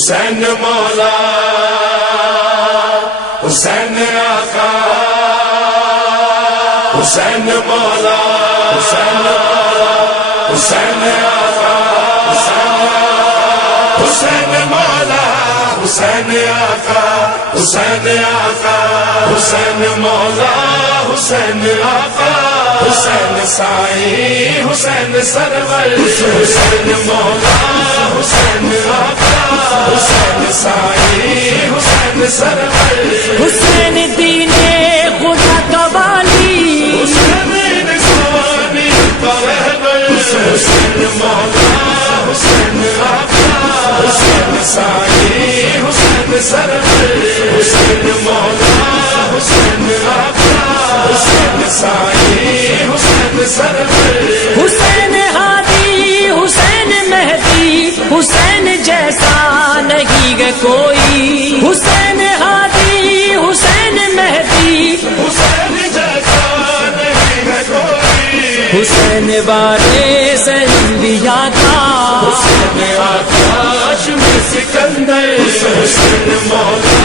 حسین مولا حسین آقا حسین مولا حسین حسین آقا حسین مولا حسین آقا حسین آقا حسین مولا حسین آقا حسین سائی حسین سرور حسین مولا حسین آقا حسین سائی حسین سرور حسین دین خدا کا والی حسین نسوانی کا رہبر حسین مولا حسین آقا حسین سائی حسین سرور حسین مولا حسین آقا حسین سائی حسین سرور حسین ہادی حسین مہدی حسین جیسا نہیں ہے کوئی حسین ہادی حسین مہدی حسین جیسا نہیں ہے کوئی حسین وارث انبیاء کا حسین آکاش میں سکندر حسین مولا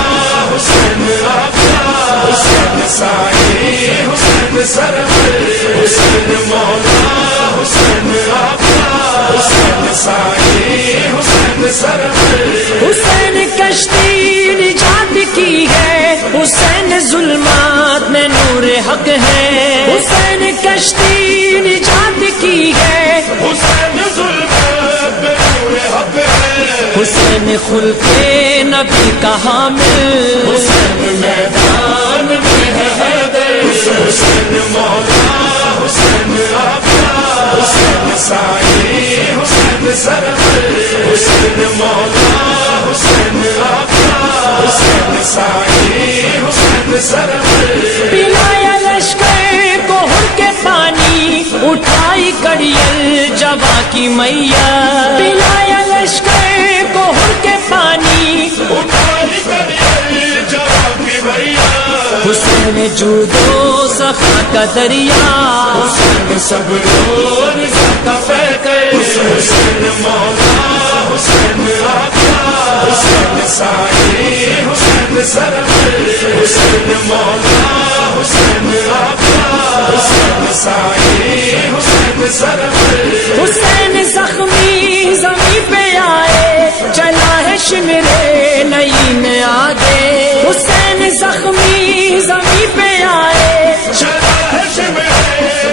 حسین آقا حسین سائی حسین سرور حسین مولا حسین آقا حسین سائی حسین سرور حسین کشتی نجات کی ہے حسین ظلمات میں نور حق ہے حسین کشتی نجات کی ہے حسین ظلمات میں نور حق ہے حسین خلق نبی کا حامل حسین میدان میں ہے حیدر حسین مولا حسین آقا حسین سائی حسین سرور حسین مولا حسین آقا حسین سائی حسین سرور پلایا لشکر کو ہر کے پانی اٹھائی کڑیل جوا کی میاں پلایا لشکر کو ہر کے پانی اٹھائی کریے جواب کی بھیا حسین جودو سخا کا دریا حسین صبر و رضا کا پیکر حسین مولا حسین آقا حسین سائی حسین سرور حسین مولا حسین آقا حسین سائی حسین سرور حسین زخمی زمین پہ آئے چلا ہے شمرے نئی میں آگے حسین زخمی زمین پہ آئے چلا ہے شمع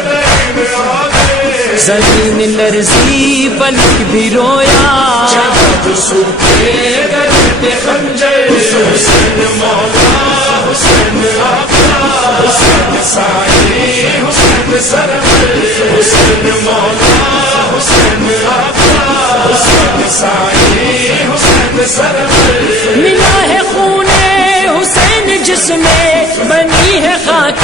نعیم آگے زمین لرزی پلک بھی رویا چلا جو سوکھے گرد خنجر حسین مولا حسین آقا حسین سائی حسین سرور حسین مولا حسین آقا حسین سائی حسین سرور ملا ہے خون حسین جس میں بنی ہے خاک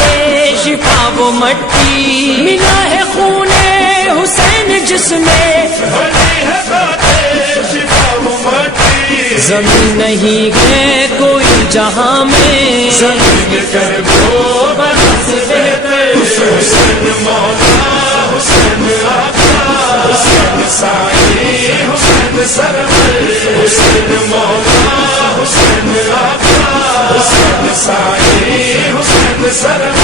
شفا وہ مٹی ملا ہے خون حسین جس میں بنی ہے خاطر شفا و مٹی زمین نہیں ہے کوئی جہاں میں زمین کر وہ برس بہتر حسین مولا حسین آقا حسین سائی حسین سرور حسین مولا حسین آقا حسین سائی حسین سرور